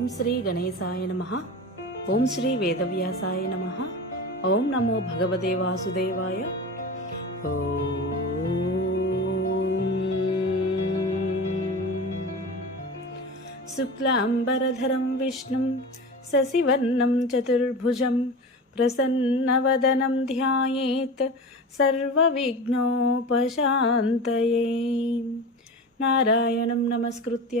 ఓం శ్రీ గణేశాయ నమ ఓం శ్రీ వేదవ్యాసాయ నమ ఓం నమో భగవదే వాసుదేవాయ ఓం. శుక్లాంబరధరం విష్ణుం శశివర్ణం చతుర్భుజం ప్రసన్నవదనం ధ్యాయేత్ సర్వవిఘ్నోపశాంతయే నారాయణం నమస్కృత్య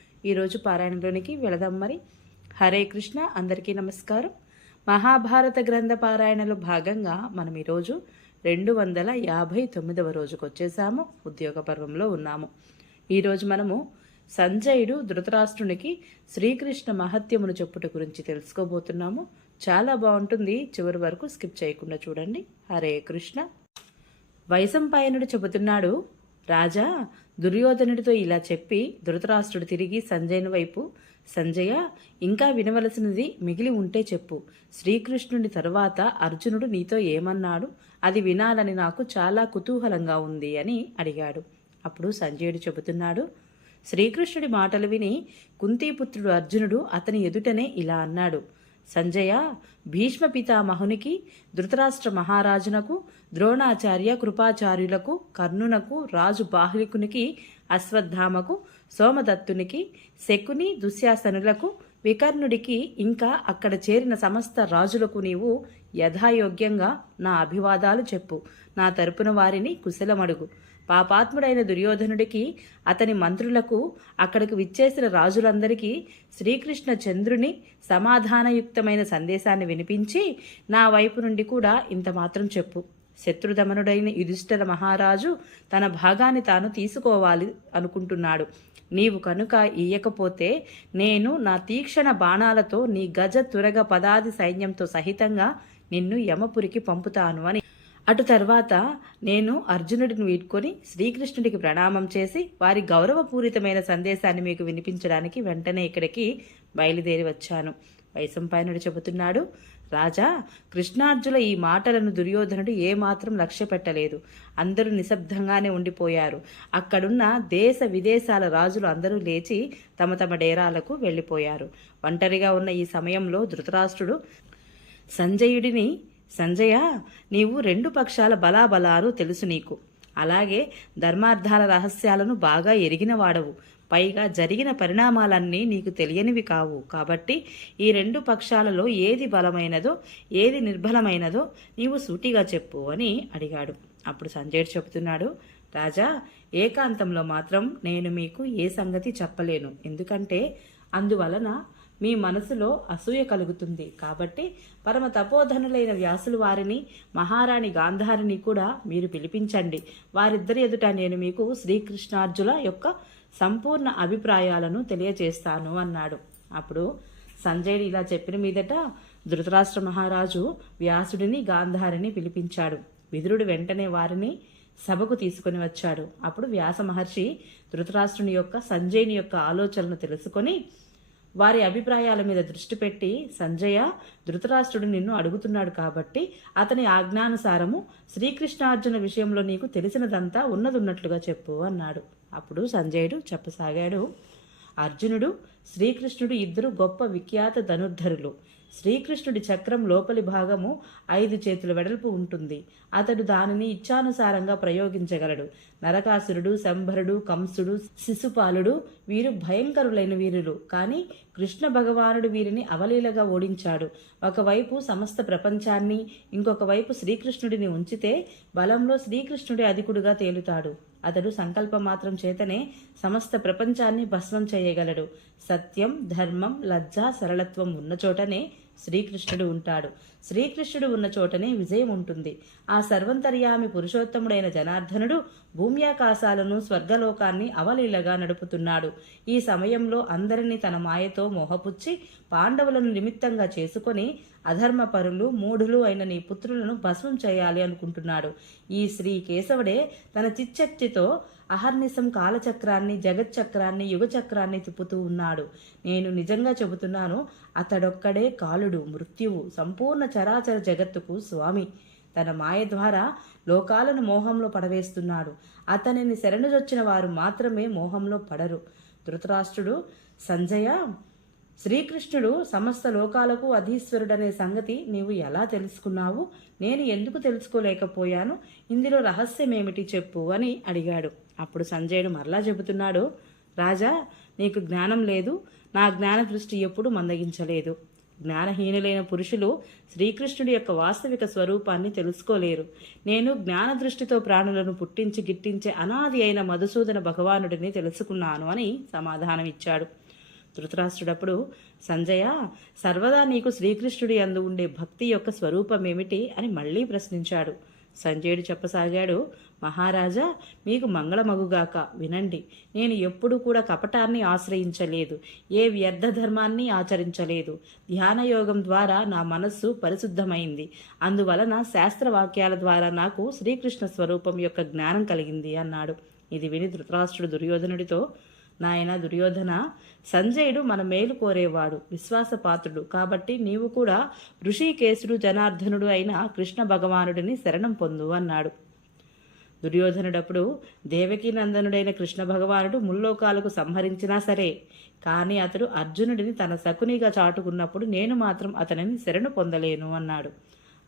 ఈరోజు పారాయణలోనికి వెళదాం మరి. హరే కృష్ణ అందరికీ నమస్కారం. మహాభారత గ్రంథ పారాయణలో భాగంగా మనం ఈరోజు రెండు వందల యాభై తొమ్మిదవ రోజుకు వచ్చేసాము. ఉద్యోగ పర్వంలో ఉన్నాము. ఈరోజు మనము సంజయుడు ధృతరాష్ట్రునికి శ్రీకృష్ణ మహత్యమును చెప్పుట గురించి తెలుసుకోబోతున్నాము. చాలా బాగుంటుంది. చివరి వరకు స్కిప్ చేయకుండా చూడండి. హరే కృష్ణ. వైశంపాయనుడు చెబుతున్నాడు రాజా దుర్యోధనుడితో ఇలా చెప్పి ధృతరాష్ట్రుడు తిరిగి సంజయుని వైపు సంజయ ఇంకా వినవలసినది మిగిలి ఉంటే చెప్పు. శ్రీకృష్ణుడి తరువాత అర్జునుడు నీతో ఏమన్నాడు? అది వినాలని నాకు చాలా కుతూహలంగా ఉంది అని అడిగాడు. అప్పుడు సంజయుడు చెబుతున్నాడు శ్రీకృష్ణుడి మాటలు విని కుంతీపుత్రుడు అర్జునుడు అతని ఎదుటనే ఇలా అన్నాడు. సంజయ భీష్మ పితామహునికి ధృతరాష్ట్ర మహారాజునకు ద్రోణాచార్య కృపాచార్యులకు కర్ణునకు రాజు బాహ్లికునికి అశ్వత్థామకు సోమదత్తునికి శకుని దుశ్యాసనులకు వికర్ణుడికి ఇంకా అక్కడ చేరిన సమస్త రాజులకు నీవు యథాయోగ్యంగా నా అభివాదాలు చెప్పు. నా తరపున వారిని కుశలమడుగు. పాపాత్ముడైన దుర్యోధనుడికి అతని మంత్రులకు అక్కడికి విచ్చేసిన రాజులందరికీ శ్రీకృష్ణ చంద్రుని సమాధానయుక్తమైన సందేశాన్ని వినిపించి నా వైపు నుండి కూడా ఇంత మాత్రం చెప్పు. శత్రుదమనుడైన యుధిష్ఠర మహారాజు తన భాగాన్ని తాను తీసుకోవాలి అనుకుంటున్నాడు. నీవు కనుక ఇయ్యకపోతే నేను నా తీక్షణ బాణాలతో నీ గజ తురగ పదాది సైన్యంతో సహితంగా నిన్ను యమపురికి పంపుతాను అని అటు తర్వాత నేను అర్జునుడిని వీడ్కొని శ్రీకృష్ణుడికి ప్రణామం చేసి వారి గౌరవపూరితమైన సందేశాన్ని మీకు వినిపించడానికి వెంటనే ఇక్కడికి బయలుదేరి వచ్చాను. వైశంపాయనుడు చెబుతున్నాడు రాజా కృష్ణార్జుల ఈ మాటలను దుర్యోధనుడు ఏమాత్రం లక్ష్య పెట్టలేదు. అందరూ నిశ్శబ్దంగానే ఉండిపోయారు. అక్కడున్న దేశ విదేశాల రాజులు అందరూ లేచి తమ తమ డేరాలకు వెళ్ళిపోయారు. ఒంటరిగా ఉన్న ఈ సమయంలో ధృతరాష్ట్రుడు సంజయుడిని సంజయ నీవు రెండు పక్షాల బలాబలాలు తెలుసు నీకు. అలాగే ధర్మార్థాల రహస్యాలను బాగా ఎరిగిన వాడవు పైగా జరిగిన పరిణామాలన్నీ నీకు తెలియనివి కావు. కాబట్టి ఈ రెండు పక్షాలలో ఏది బలమైనదో ఏది నిర్బలమైనదో నీవు సూటిగా చెప్పు అని అడిగాడు. అప్పుడు సంజయుడు చెబుతున్నాడు రాజా ఏకాంతంలో మాత్రం నేను మీకు ఏ సంగతి చెప్పలేను. ఎందుకంటే అందువలన మీ మనసులో అసూయ కలుగుతుంది. కాబట్టి పరమ తపోధనులైన వ్యాసులు వారిని మహారాణి గాంధారిని కూడా మీరు పిలిపించండి. వారిద్దరి ఎదుట నేను మీకు శ్రీకృష్ణార్జుల యొక్క సంపూర్ణ అభిప్రాయాలను తెలియజేస్తాను అన్నాడు. అప్పుడు సంజయుడు ఇలా చెప్పిన మీదట ధృతరాష్ట్ర మహారాజు వ్యాసుడిని గాంధారిని పిలిపించాడు. విదురుడు వెంటనే వారిని సభకు తీసుకుని వచ్చాడు. అప్పుడు వ్యాస మహర్షి ధృతరాష్ట్రుని యొక్క సంజయుని యొక్క ఆలోచనను తెలుసుకొని వారి అభిప్రాయాల మీద దృష్టి పెట్టి సంజయ ధృతరాష్ట్రుడు నిన్ను అడుగుతున్నాడు కాబట్టి అతని ఆజ్ఞానుసారము శ్రీకృష్ణార్జున విషయంలో నీకు తెలిసినదంతా ఉన్నదున్నట్లుగా చెప్పు అన్నాడు. అప్పుడు సంజయుడు చెప్పసాగాడు. అర్జునుడు శ్రీకృష్ణుడు ఇద్దరు గొప్ప విఖ్యాత ధనుర్ధరులు. శ్రీకృష్ణుడి చక్రం లోపలి భాగము ఐదు చేతుల వెడల్పు ఉంటుంది. అతడు దానిని ఇచ్ఛానుసారంగా ప్రయోగించగలడు. నరకాసురుడు శంభరుడు కంసుడు శిశుపాలుడు వీరు భయంకరులైన వీరులు. కానీ కృష్ణ భగవానుడు వీరిని అవలీలగా ఓడించాడు. ఒకవైపు సమస్త ప్రపంచాన్ని ఇంకొక వైపు శ్రీకృష్ణుడిని ఉంచితే బలంలో శ్రీకృష్ణుడి అధికుడుగా తేలుతాడు. అతడు సంకల్పమాత్రం చేతనే సమస్త ప్రపంచాన్ని భస్మం చేయగలడు. సత్యం ధర్మం లజ్జ సరళత్వం ఉన్న చోటనే శ్రీకృష్ణుడు ఉంటాడు. శ్రీకృష్ణుడు ఉన్న చోటనే విజయం ఉంటుంది. ఆ సర్వంతర్యామి పురుషోత్తముడైన జనార్దనుడు భూమ్యాకాశాలను స్వర్గలోకాన్ని అవలీలగా నడుపుతున్నాడు. ఈ సమయంలో అందరినీ తన మాయతో మోహపుచ్చి పాండవులను నిమిత్తంగా చేసుకొని అధర్మపరులు మూఢులు అయిన నీ పుత్రులను భస్మం చేయాలి అనుకుంటున్నాడు. ఈ శ్రీ కేశవుడే తన చిచ్చక్తితో అహర్నిశం కాలచక్రాన్ని జగచ్చక్రాన్ని యుగచక్రాన్ని తిప్పుతూ ఉన్నాడు. నేను నిజంగా చెబుతున్నాను అతడొక్కడే కాలుడు మృత్యువు సంపూర్ణ చరాచర జగత్తుకు స్వామి. తన మాయ ద్వారా లోకాలను మోహంలో పడవేస్తున్నాడు. అతనిని శరణుజొచ్చిన వారు మాత్రమే మోహంలో పడరు. ధృతరాష్ట్రుడు సంజయ శ్రీకృష్ణుడు సమస్త లోకాలకు అధీశ్వరుడనే సంగతి నీవు ఎలా తెలుసుకున్నావు? నేను ఎందుకు తెలుసుకోలేకపోయాను? ఇందులో రహస్యమేమిటి చెప్పు అని అడిగాడు. అప్పుడు సంజయుడు మరలా చెబుతున్నాడు రాజా నీకు జ్ఞానం లేదు. నా జ్ఞాన దృష్టి ఎప్పుడు మందగించలేదు. జ్ఞానహీనులైన పురుషులు శ్రీకృష్ణుడి యొక్క వాస్తవిక స్వరూపాన్ని తెలుసుకోలేరు. నేను జ్ఞాన దృష్టితో ప్రాణులను పుట్టించి గిట్టించే అనాది అయిన మధుసూదన భగవానుడిని తెలుసుకున్నాను అని సమాధానమిచ్చాడు. ధృతరాష్ట్రుడప్పుడు సంజయ సర్వదా నీకు శ్రీకృష్ణుడి అందు ఉండే భక్తి యొక్క స్వరూపమేమిటి అని మళ్ళీ ప్రశ్నించాడు. సంజయుడు చెప్పసాగాడు మహారాజా మీకు మంగళమగుగాక. వినండి నేను ఎప్పుడూ కూడా కపటాన్ని ఆశ్రయించలేదు ఏ వ్యర్థ ధర్మాన్ని ఆచరించలేదు. ధ్యానయోగం ద్వారా నా మనస్సు పరిశుద్ధమైంది. అందువలన శాస్త్రవాక్యాల ద్వారా నాకు శ్రీకృష్ణ స్వరూపం యొక్క జ్ఞానం కలిగింది అన్నాడు. ఇది విని ధృతరాష్ట్రుడు దుర్యోధనుడితో నాయన దుర్యోధన సంజయుడు మన మేలు కోరేవాడు విశ్వాసపాత్రుడు. కాబట్టి నీవు కూడా ఋషికేశుడు జనార్దనుడు అయిన కృష్ణ భగవానుడిని శరణం పొందు అన్నాడు. దుర్యోధనుడప్పుడు దేవకీనందనుడైన కృష్ణ భగవానుడు ముల్లోకాలకు సంహరించినా సరే కానీ అతడు అర్జునుడిని తన శకునిగా చాటుకున్నప్పుడు నేను మాత్రం అతనిని శరణు పొందలేను అన్నాడు.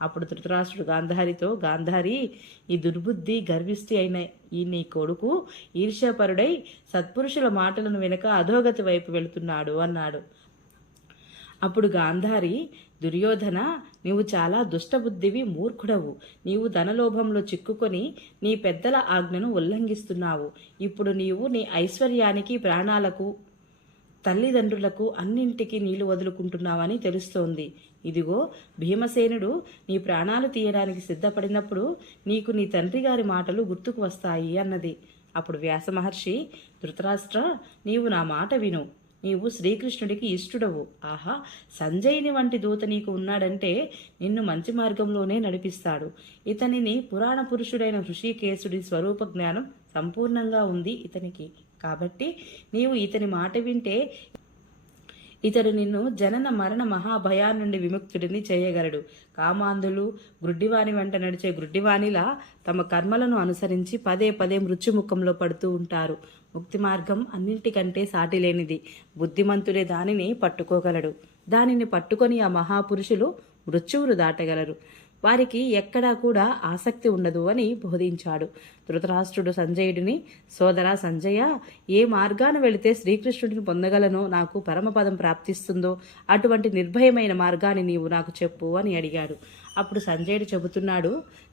అప్పుడు ధృతరాష్ట్రుడు గాంధారితో గాంధారి ఈ దుర్బుద్ధి గర్విష్టి అయిన ఈ నీ కొడుకు ఈర్ష్యాపరుడై సత్పురుషుల మాటలను వెనుక అధోగతి వైపు వెళుతున్నాడు అన్నాడు. అప్పుడు గాంధారి దుర్యోధన నీవు చాలా దుష్టబుద్ధివి మూర్ఖుడవు. నీవు ధనలోభంలో చిక్కుకొని నీ పెద్దల ఆజ్ఞను ఉల్లంఘిస్తున్నావు. ఇప్పుడు నీవు నీ ఐశ్వర్యానికి ప్రాణాలకు తల్లిదండ్రులకు అన్నింటికి నీళ్ళు వదులుకుంటున్నావని తెలుస్తోంది. ఇదిగో భీమసేనుడు నీ ప్రాణాలు తీయడానికి సిద్ధపడినప్పుడు నీకు నీ తండ్రి గారి మాటలు గుర్తుకు వస్తాయి అన్నది. అప్పుడు వ్యాస మహర్షి ధృతరాష్ట్ర నీవు నా మాట విను. నీవు శ్రీకృష్ణుడికి ఇష్టుడవు. ఆహా సంజయుని వంటి దూత నీకు ఉన్నాడంటే నిన్ను మంచి మార్గంలోనే నడిపిస్తాడు. ఇతనిని పురాణ పురుషుడైన ఋషికేశుడి స్వరూప జ్ఞానం సంపూర్ణంగా ఉంది ఇతనికి. కాబట్టి నీవు ఇతని మాట వింటే ఇతడు నిన్ను జనన మరణ మహాభయా నుండి విముక్తుడిని చేయగలడు. కామాంధులు గ్రుడ్డివాణి వెంట నడిచే గ్రుడ్డివాణిలా తమ కర్మలను అనుసరించి పదే పదే మృత్యుముఖంలో పడుతూ ఉంటారు. ముక్తి మార్గం అన్నింటికంటే సాటిలేనిది. బుద్ధిమంతుడే దానిని పట్టుకోగలడు. దానిని పట్టుకొని ఆ మహాపురుషులు మృత్యువును దాటగలరు. వారికి ఎక్కడా కూడా ఆసక్తి ఉండదు అని బోధించాడు. ధృతరాష్ట్రుడు సంజయుడిని సోదర సంజయ ఏ మార్గాన వెళితే శ్రీకృష్ణుడిని పొందగలనో నాకు పరమపదం ప్రాప్తిస్తుందో అటువంటి నిర్భయమైన మార్గాన్ని నీవు నాకు చెప్పు అని అడిగాడు. అప్పుడు సంజయుడు చెబుతున్నాడు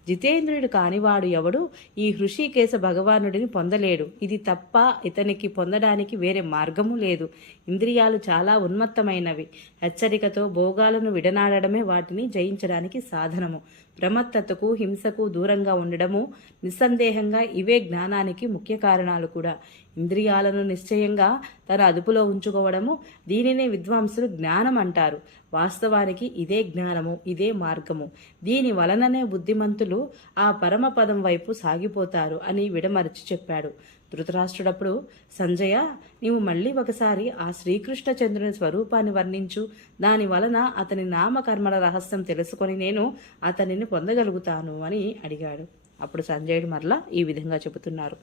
జితేంద్రుడు కానివాడు ఎవడు? ఈ హృషికేశ భగవానుడిని పొందలేడు. ఇది తప్ప ఇతనికి పొందడానికి వేరే మార్గము లేదు. ఇంద్రియాలు చాలా ఉన్మత్తమైనవి. హెచ్చరికతో భోగాలను విడనాడడమే వాటిని జయించడానికి సాధనము. ప్రమత్తతకు హింసకు దూరంగా ఉండడము నిస్సందేహంగా ఇవే జ్ఞానానికి ముఖ్య కారణాలు కూడా. ఇంద్రియాలను నిశ్చయంగా తన అదుపులో ఉంచుకోవడము దీనినే విద్వాంసులు జ్ఞానం అంటారు. వాస్తవానికి ఇదే జ్ఞానము ఇదే మార్గము. దీని వలననే బుద్ధిమంతులు ఆ పరమపదం వైపు సాగిపోతారు అని విడమరచి చెప్పాడు. ధృతరాష్ట్రుడప్పుడు సంజయ నీవు మళ్ళీ ఒకసారి ఆ శ్రీకృష్ణచంద్రుని స్వరూపాన్ని వర్ణించు. దాని వలన అతని నామకర్మల రహస్యం తెలుసుకొని నేను అతనిని పొందగలుగుతాను అని అడిగాడు. అప్పుడు సంజయుడు మరలా ఈ విధంగా చెబుతున్నారు.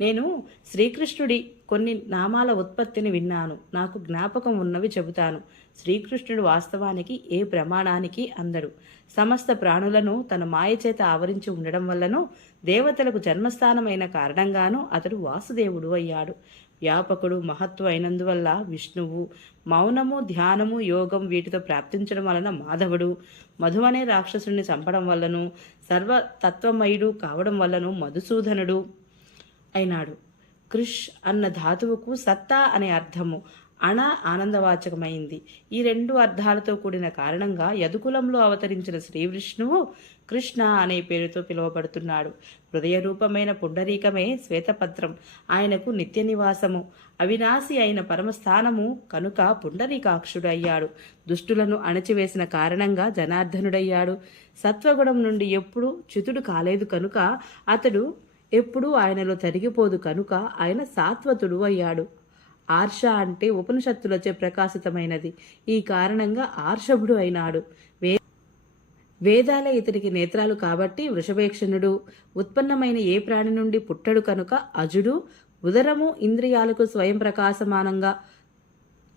నేను శ్రీకృష్ణుడి కొన్ని నామాల ఉత్పత్తిని విన్నాను. నాకు జ్ఞాపకం ఉన్నవి చెబుతాను. శ్రీకృష్ణుడు వాస్తవానికి ఏ ప్రమాణానికి అందడు. సమస్త ప్రాణులను తన మాయ చేత ఆవరించి ఉండడం వల్లనూ దేవతలకు జన్మస్థానమైన కారణంగానూ అతడు వాసుదేవుడు అయ్యాడు. వ్యాపకుడు మహత్వ అయినందువల్ల విష్ణువు మౌనము ధ్యానము యోగం వీటితో ప్రాప్తించడం వలన మాధవుడు మధువనే రాక్షసుడిని రాక్షసుని చంపడం వల్లను సర్వతత్వమయుడు కావడం వల్లను మధుసూదనుడు అయినాడు. కృష్ అన్న ధాతువుకు సత్తా అనే అర్థము అణ ఆనందవాచకమైంది. ఈ రెండు అర్థాలతో కూడిన కారణంగా యదుకులంలో అవతరించిన శ్రీవిష్ణువు కృష్ణ అనే పేరుతో పిలువబడుతున్నాడు. హృదయ రూపమైన పుండరీకమే శ్వేతపత్రం. ఆయనకు నిత్య నివాసము అవినాశి అయిన పరమస్థానము కనుక పుండరీకాక్షుడు అయ్యాడు దుష్టులను అణచివేసిన కారణంగా జనార్దనుడయ్యాడు. సత్వగుణం నుండి ఎప్పుడూ చ్యుతుడు కాలేదు కనుక అతడు ఎప్పుడూ ఆయనలో తరిగిపోదు కనుక ఆయన సాత్వతుడు అయ్యాడు. ఆర్ష అంటే ఉపనిషత్తులచే ప్రకాశితమైనది. ఈ కారణంగా ఆర్షభుడు అయినాడు. వే వేదాలే ఇతనికి నేత్రాలు కాబట్టి వృషభేక్షణుడు. ఉత్పన్నమైన ఏ ప్రాణి నుండి పుట్టడు కనుక అజుడు. ఉదరము ఇంద్రియాలకు స్వయం ప్రకాశమానంగా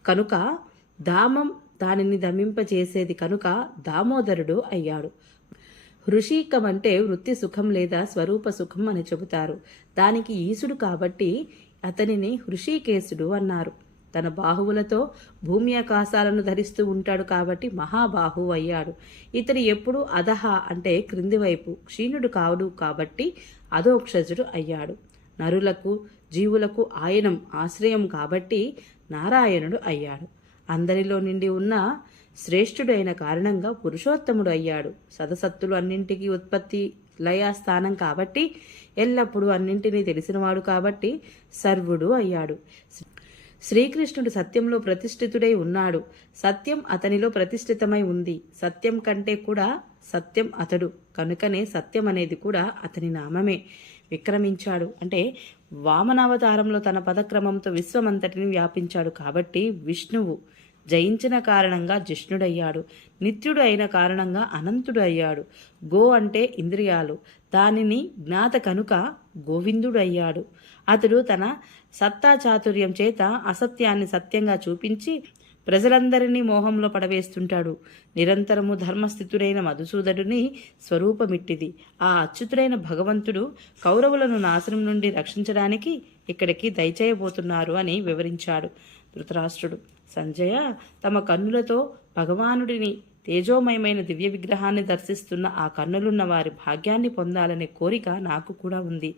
కనుక దామం దానిని దమింపచేసేది కనుక దామోదరుడు అయ్యాడు. హృషీకం అంటే వృత్తి సుఖం లేదా స్వరూప సుఖం అని చెబుతారు. దానికి ఈసుడు కాబట్టి అతనిని హృషీకేశుడు అన్నారు. తన బాహువులతో భూమి ఆకాశాలను ధరిస్తూ ఉంటాడు కాబట్టి మహాబాహు అయ్యాడు. ఇతడు ఎప్పుడూ అధహ అంటే క్రింది వైపు క్షీణుడు కావుడు కాబట్టి అధోక్షజుడు అయ్యాడు. నరులకు జీవులకు ఆయనం ఆశ్రయం కాబట్టి నారాయణుడు అయ్యాడు. అందరిలో నిండి ఉన్న శ్రేష్ఠుడైన కారణంగా పురుషోత్తముడు అయ్యాడు. సదసత్తులు అన్నింటికీ ఉత్పత్తి లయ స్థానం కాబట్టి ఎల్లప్పుడూ అన్నింటినీ తెలిసినవాడు కాబట్టి సర్వుడు అయ్యాడు. శ్రీకృష్ణుడు సత్యంలో ప్రతిష్ఠితుడై ఉన్నాడు. సత్యం అతనిలో ప్రతిష్ఠితమై ఉంది. సత్యం కంటే కూడా సత్యం అతడు. కనుకనే సత్యం అనేది కూడా అతని నామమే. విక్రమించాడు. అంటే వామనావతారంలో తన పదక్రమంతో విశ్వమంతటిని వ్యాపించాడు కాబట్టి విష్ణువు. జయించిన కారణంగా జిష్ణుడయ్యాడు నిత్యుడు అయిన కారణంగా అనంతుడు అయ్యాడు గో అంటే ఇంద్రియాలు. దానిని జ్ఞాత కనుక గోవిందుడు అయ్యాడు అతడు తన సత్తా చాతుర్యం చేత అసత్యాన్ని సత్యంగా చూపించి ప్రజలందరినీ మోహంలో పడవేస్తుంటాడు. నిరంతరము ధర్మస్థితుడైన మధుసూదనుని స్వరూపమిట్టిది. ఆ అచ్యుతుడైన భగవంతుడు కౌరవులను నాశనం నుండి రక్షించడానికి ఇక్కడికి దయచేయబోతున్నారు అని వివరించాడు ధృతరాష్ట్రుడు. సంజయ తమ కన్నులతో భగవానుడిని తేజోమయమైన దివ్య విగ్రహాన్ని దర్శిస్తున్న ఆ కన్నులున్న వారి భాగ్యాన్ని పొందాలనే కోరిక నాకు కూడా ఉంది.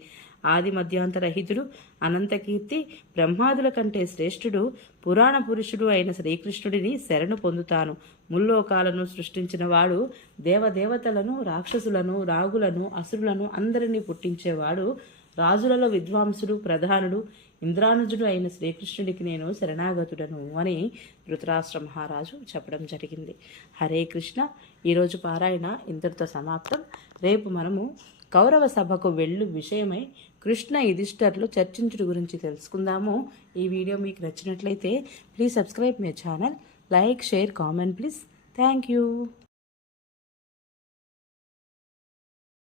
ఆది మధ్యాంతరహితుడు అనంతకీర్తి బ్రహ్మాదుల కంటే శ్రేష్ఠుడు పురాణ పురుషుడు అయిన శ్రీకృష్ణుడిని శరణు పొందుతాను. ముల్లోకాలను సృష్టించిన వాడు దేవదేవతలను రాక్షసులను రాగులను అసురులను అందరినీ పుట్టించేవాడు రాజులలో విద్వాంసుడు ప్రధానుడు ఇంద్రానుజుడు అయిన శ్రీకృష్ణుడికి నేను శరణాగతుడను అని ధృతరాష్ట్ర మహారాజు చెప్పడం జరిగింది. హరే కృష్ణ ఈరోజు పారాయణ ఇంతటితో సమాప్తం. రేపు మనము కౌరవ సభకు వెళ్ళు విషయమై కృష్ణ యుధిష్ఠర్లు చర్చించుడు గురించి తెలుసుకుందాము. ఈ వీడియో మీకు నచ్చినట్లయితే please subscribe my channel. Like share comment please. Thank you.